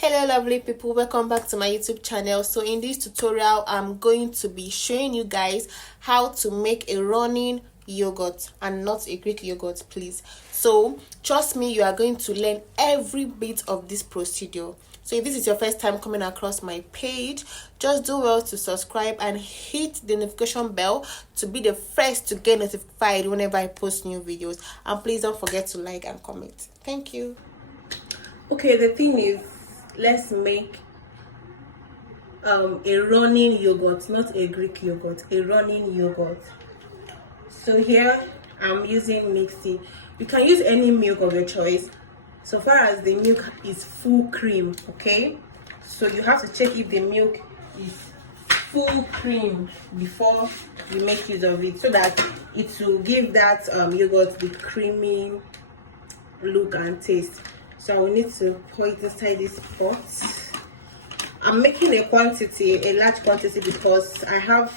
Hello lovely people, welcome back to my YouTube channel. So in this tutorial I'm going to be showing you guys how to make a running yogurt and not a Greek yogurt, please. So trust me, you are going to learn every bit of this procedure. So if this is your first time coming across my page, just do well to subscribe and hit the notification bell to be the first to get notified whenever I post new videos, and please don't forget to like and comment. Thank you. Okay, the thing is, let's make a running yogurt, not a Greek yogurt, a running yogurt. So here I'm using Mixie. You can use any milk of your choice so far as the milk is full cream. Okay, so you have to check if the milk is full cream before you make use of it, so that it will give that yogurt the creamy look and taste. So I will need to pour it inside this pot. I'm making a large quantity, because I have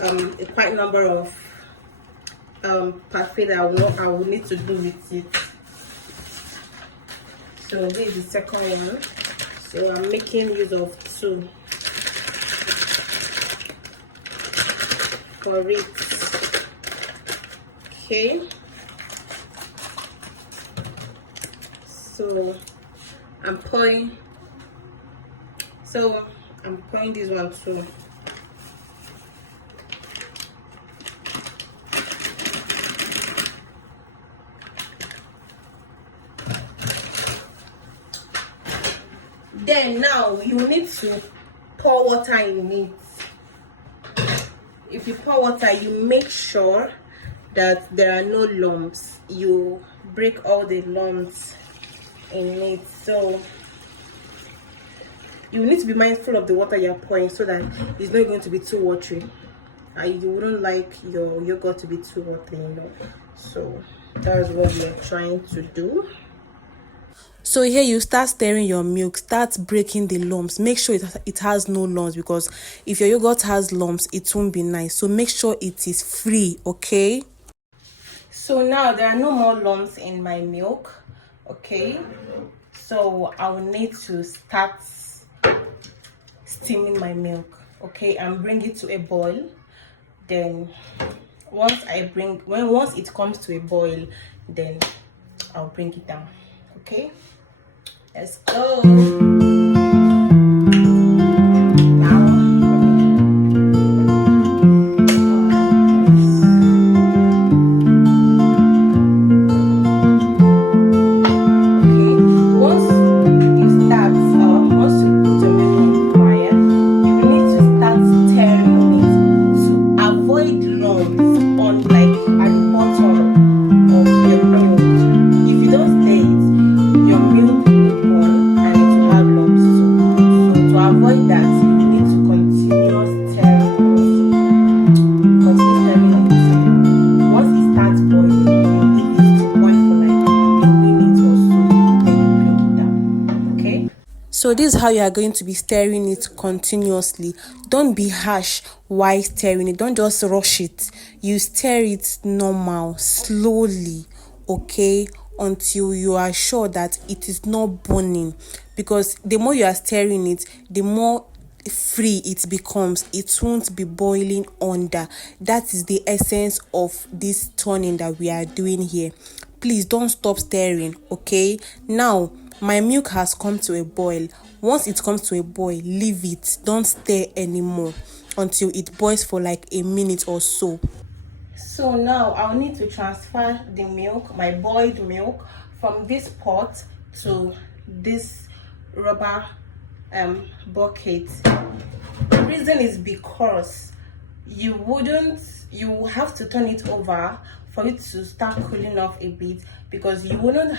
a quite number of parfait that I will need to do with it. So this is the second one. So I'm making use of 2 for it. Okay. So I'm pouring this one too. Then now you need to pour water in it. If you pour water, you make sure that there are no lumps. You break all the lumps in it. So you need to be mindful of the water you're pouring, so that it's not going to be too watery. You wouldn't like your yogurt to be too watery, you know. So that's what we're trying to do. So here you start stirring your milk, start breaking the lumps. Make sure it has no lumps, because if your yogurt has lumps, it won't be nice. So make sure it is free, okay? So now there are no more lumps in my milk, okay? So I will need to start steaming my milk, okay, and bring it to a boil. Then once it comes to a boil, then I'll bring it down. Okay, let's go. So this is how you are going to be stirring it continuously. Don't be harsh while stirring it. Don't just rush it. You stir it normal, slowly, okay, until you are sure that it is not burning. Because the more you are stirring it, the more free it becomes. It won't be boiling under. That is the essence of this turning that we are doing here. Please don't stop stirring, okay? Now my milk has come to a boil. Once it comes to a boil, leave it. Don't stir anymore until it boils for like a minute or so. So now I'll need to transfer the milk, my boiled milk, from this pot to this rubber bucket. The reason is because you have to turn it over for it to start cooling off a bit, because you wouldn't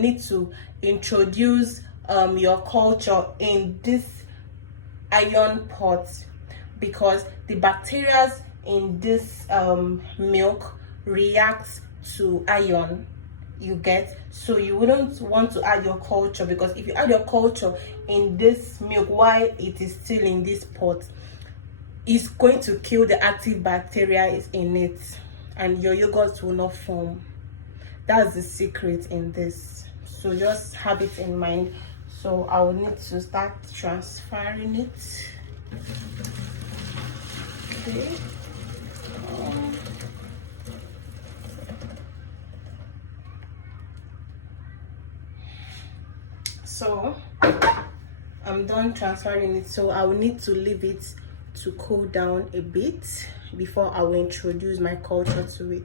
need to introduce your culture in this iron pot, because the bacteria in this milk reacts to iron, you get. So you wouldn't want to add your culture, because if you add your culture in this milk while it is still in this pot, it's going to kill the active bacteria in it, and your yogurt will not form. That's the secret in this. So just have it in mind. So I will need to start transferring it. Okay. So I'm done transferring it, so I will need to leave it to cool down a bit before I will introduce my culture to it.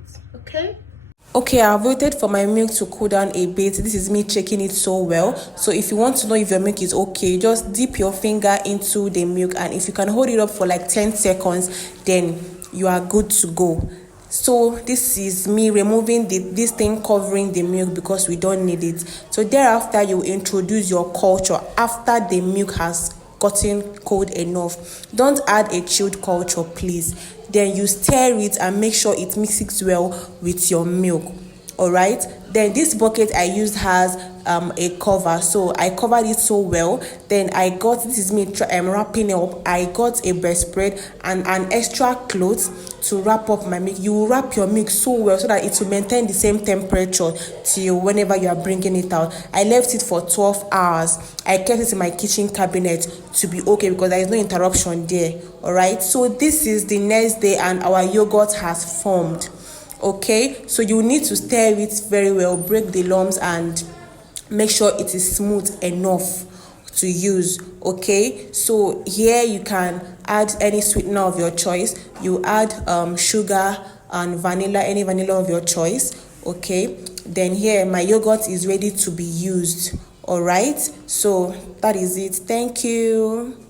Okay, I've waited for my milk to cool down a bit. This is me checking it so well. So if you want to know if your milk is okay, just dip your finger into the milk, and if you can hold it up for like 10 seconds, then you are good to go. So this is me removing this thing covering the milk because we don't need it. So thereafter, you introduce your culture after the milk has gotten cold enough. Don't add a chilled culture, please. Then you stir it and make sure it mixes well with your milk. All right, then this bucket I used has a cover, so I covered it so well. Then I got, this is me wrapping it up. I got a bedspread and an extra cloth to wrap up my milk. You wrap your milk so well so that it will maintain the same temperature till whenever you are bringing it out. I left it for 12 hours. I kept it in my kitchen cabinet to be okay because there is no interruption there. All right, so this is the next day and our yogurt has formed. Okay, so you need to stir it very well, break the lumps and make sure it is smooth enough to use. Okay, so here you can add any sweetener of your choice. You add sugar and vanilla, any vanilla of your choice. Okay, then here my yogurt is ready to be used. All right, so that is it. Thank you.